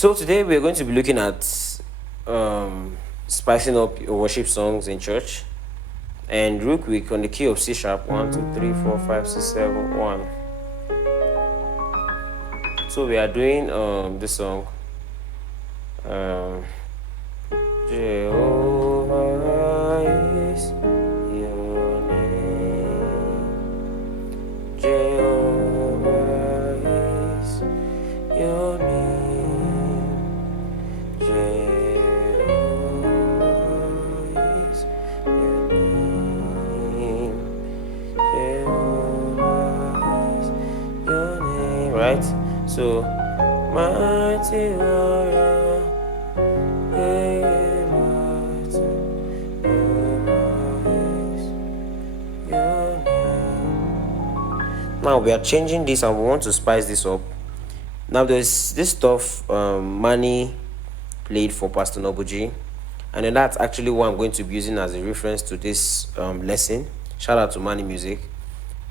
So today we're going to be looking at spicing up your worship songs in church. And real quick on the key of C sharp 1, 2, 3, 4, 5, 6, 7, 1. So we are doing this song. Jehovah is your name. Jehovah is your name. Jehovah is your name. Jehovah is your name. Right? So, mighty warrior. Now we are changing this and we want to spice this up. Now there's this stuff Manny played for Pastor Nobuji, and then that's actually what I'm going to be using as a reference to this lesson. Shout out to Manny Music.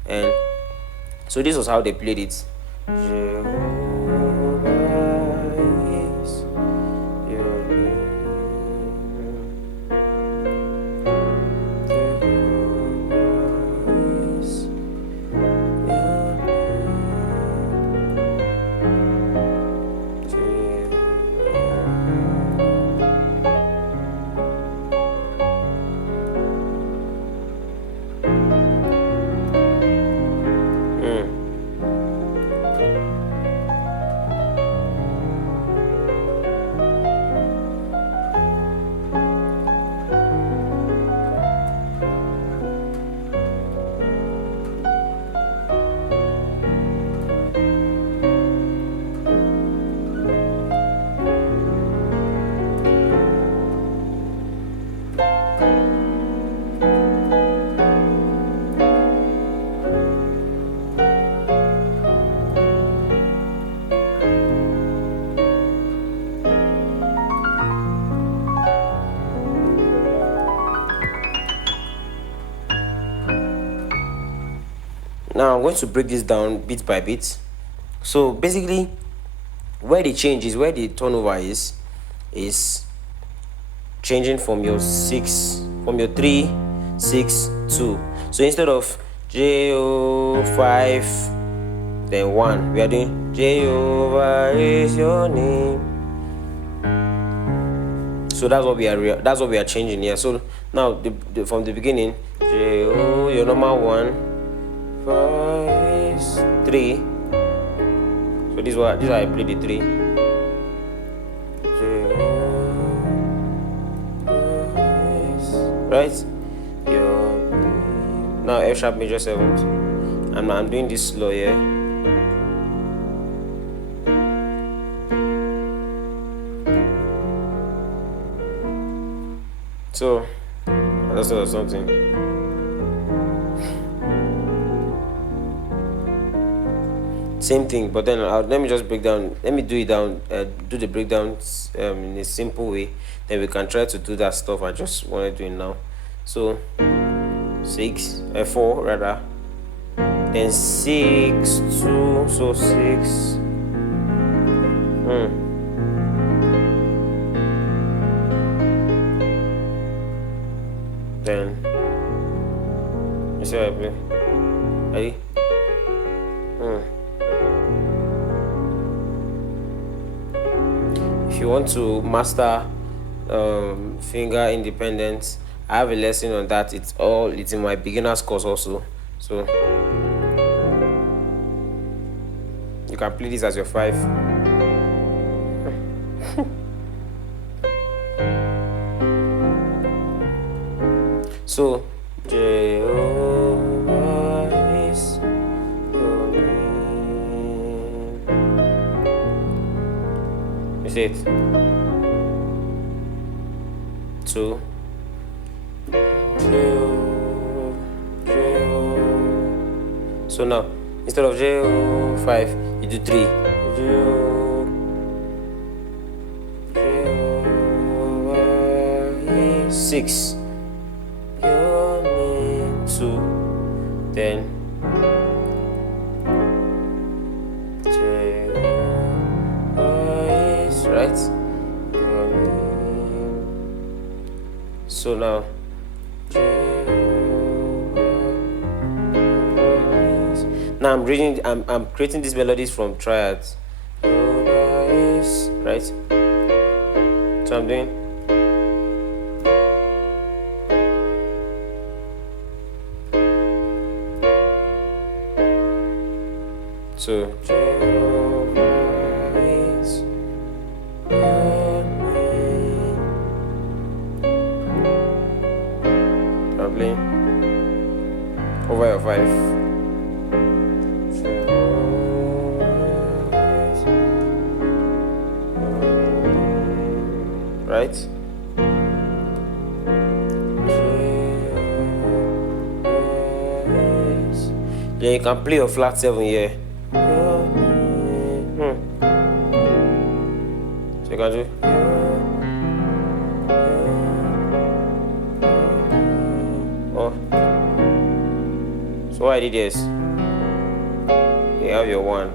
And so this was how they played it. Now I'm going to break this down bit by bit. So basically, where the change is, where the turnover is changing from your 3, 6, 2. So instead of J-O-5, then 1, we are doing Jehovah is your name. So that's what we are changing here. So now from the beginning, J-O, your number 1. 5, 3. So this is how I play the 3. Right? Now F sharp major 7th. And I'm doing this slow here. So that's something. Same thing, but then let me just break down. Let me do it down. Do the breakdown in a simple way. Then we can try to do that stuff I just want to do it now. So 4 rather. Then 6, 2. So 6. Then you see how I play. Ready? If you want to master finger independence, I have a lesson on that. It's in my beginner's course also. So you can play this as your 5. So Jehovah is your name. You see it? 2. So now instead of J-O-5, you do 3. J-O-5, 6. Your name 2. Then Jehovah is right? So now I'm creating these melodies from triads, right? So I'm doing so I'm playing over your 5. Right? Then you can play your flat 7 here. So you can do. Oh. So what I did is, you have your 1.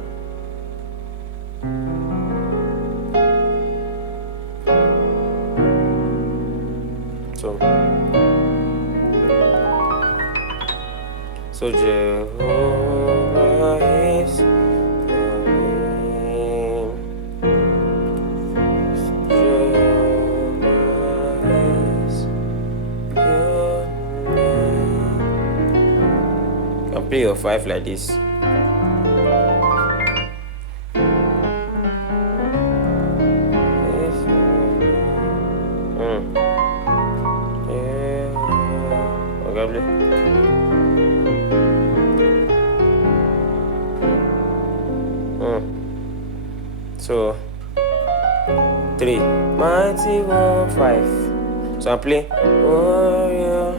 So Jehovah is your name. Jehovah is your name. You can play your 5 like this. Okay, so 3, mighty 1, 5. So I'm playing. Oh yeah.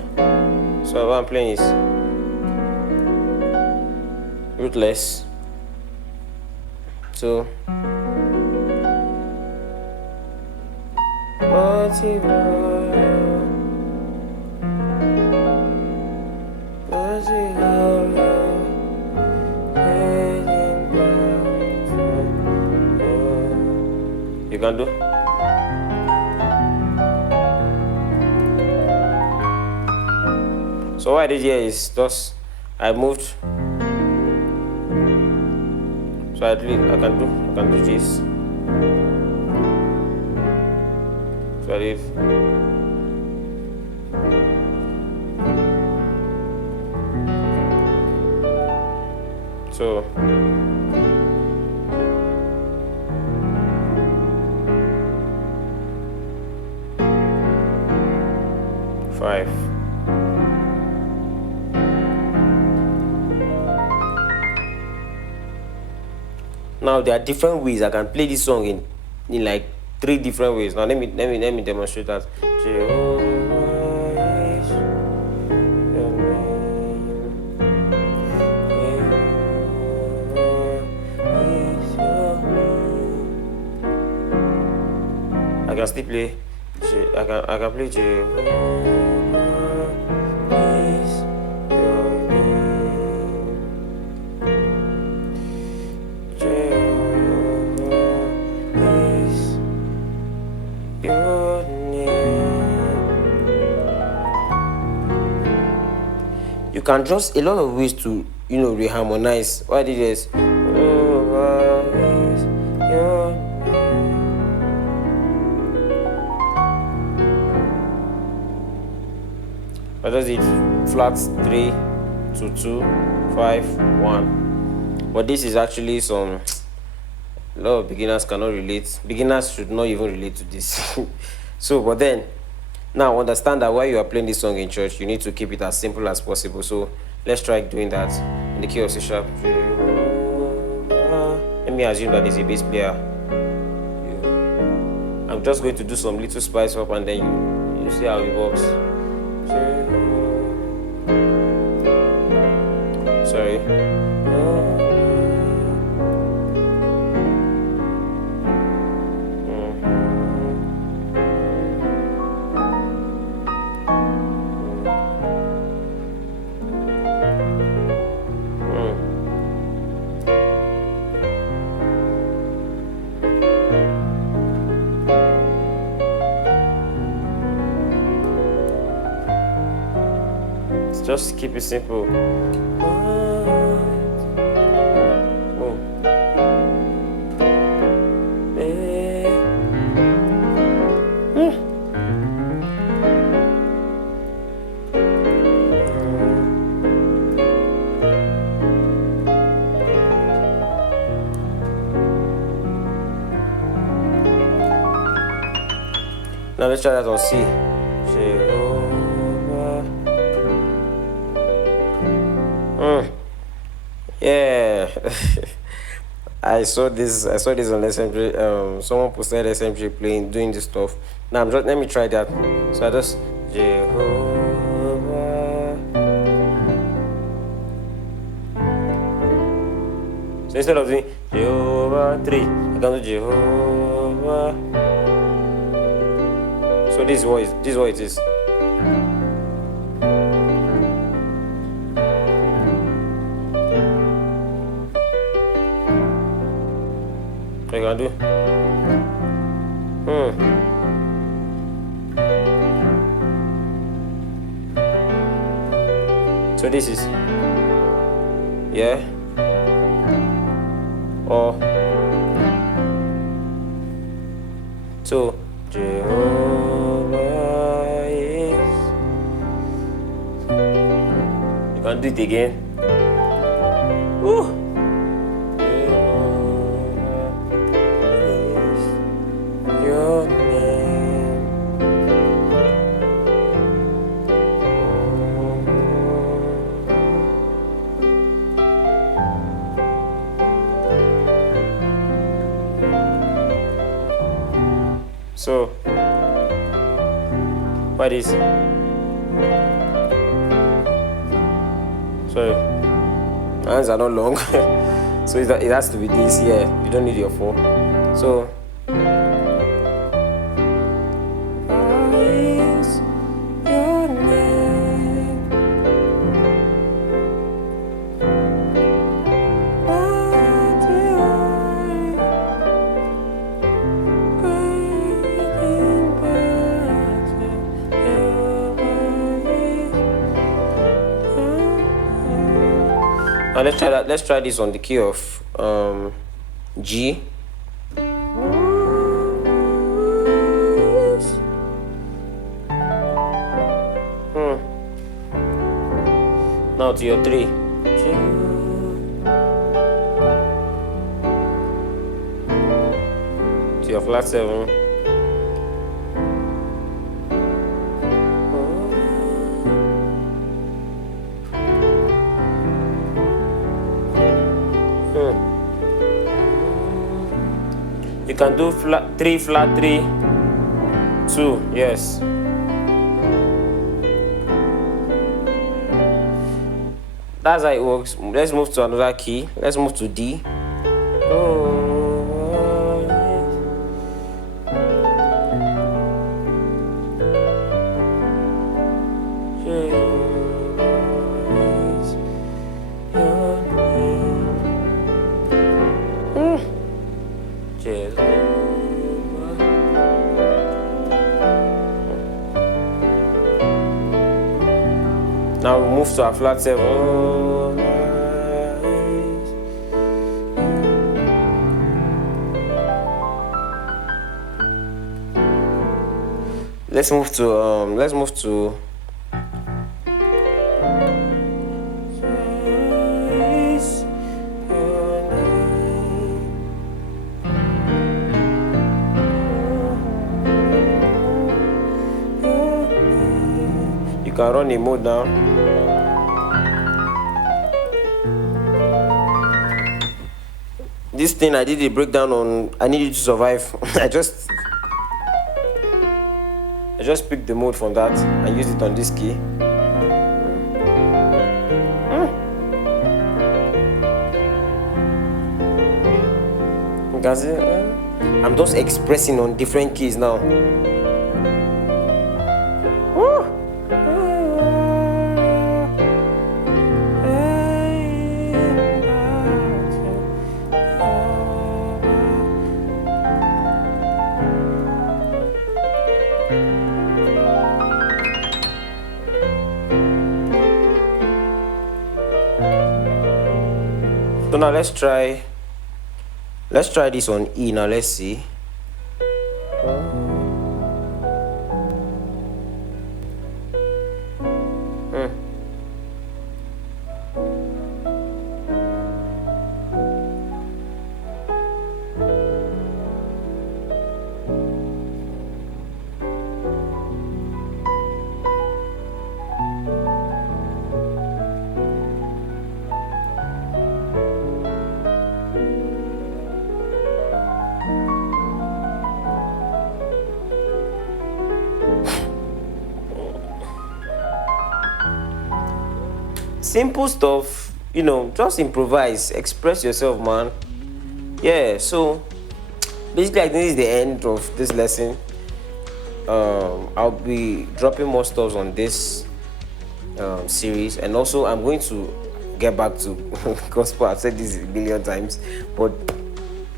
So what I'm playing is rootless. So mighty 1. You can do. So what I did here is just I moved. So I can do this. So I did. So 5. Now there are different ways I can play this song in like 3 different ways. Now let me demonstrate that. Jehovah is your name. Jehovah is your name. I can still play. I can play Jehovah. You can just a lot of ways to reharmonize. What I did is I just did flat 3 to 2 5 1. But this is actually a lot of beginners cannot relate. Beginners should not even relate to this. So but then now understand that while you are playing this song in church, you need to keep it as simple as possible. So let's try doing that in the key of C sharp. Let me assume that there's a bass player. I'm just going to do some little spice up and then you see how it works. Sorry. just keep it simple. Now let's try that on C. Jehovah. Yeah. I saw this on SMG. Someone posted SMG playing, doing this stuff. Now let me try that. So I just Jehovah. So instead of doing Jehovah 3, I can do Jehovah. So this is what it is. I can do. So this is, yeah, or so Jehovah is. You can do it again. Woo. So, what is? Sorry, my hands are not long, so it has to be this. Yeah, you don't need your 4. So, now let's try that. Let's try this on the key of G. Now to your 3. To your flat 7. You can do 3 flat 3 2, yes. That's how it works. Let's move to another key. Let's move to D. Now we move to our flat 7. Let's move to you can run a mode now. This thing I did a breakdown on. I needed to survive. I just picked the mode from that and used it on this key. You can see, I'm just expressing on different keys now. now let's try this on E. Now let's see. Simple stuff, you know, just improvise, express yourself, man. Yeah, so basically I think this is the end of this lesson. I'll be dropping more stuff on this series, and also I'm going to get back to gospel. I've said this a million times, but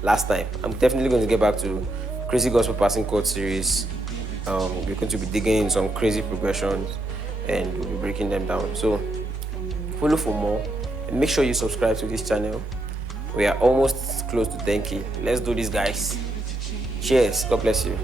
last time I'm definitely going to get back to crazy gospel passing chord series. We're going to be digging in some crazy progressions and we'll be breaking them down. So follow for more and make sure you subscribe to this channel. We are almost close to 10K. Let's do this, guys. Cheers. God bless you.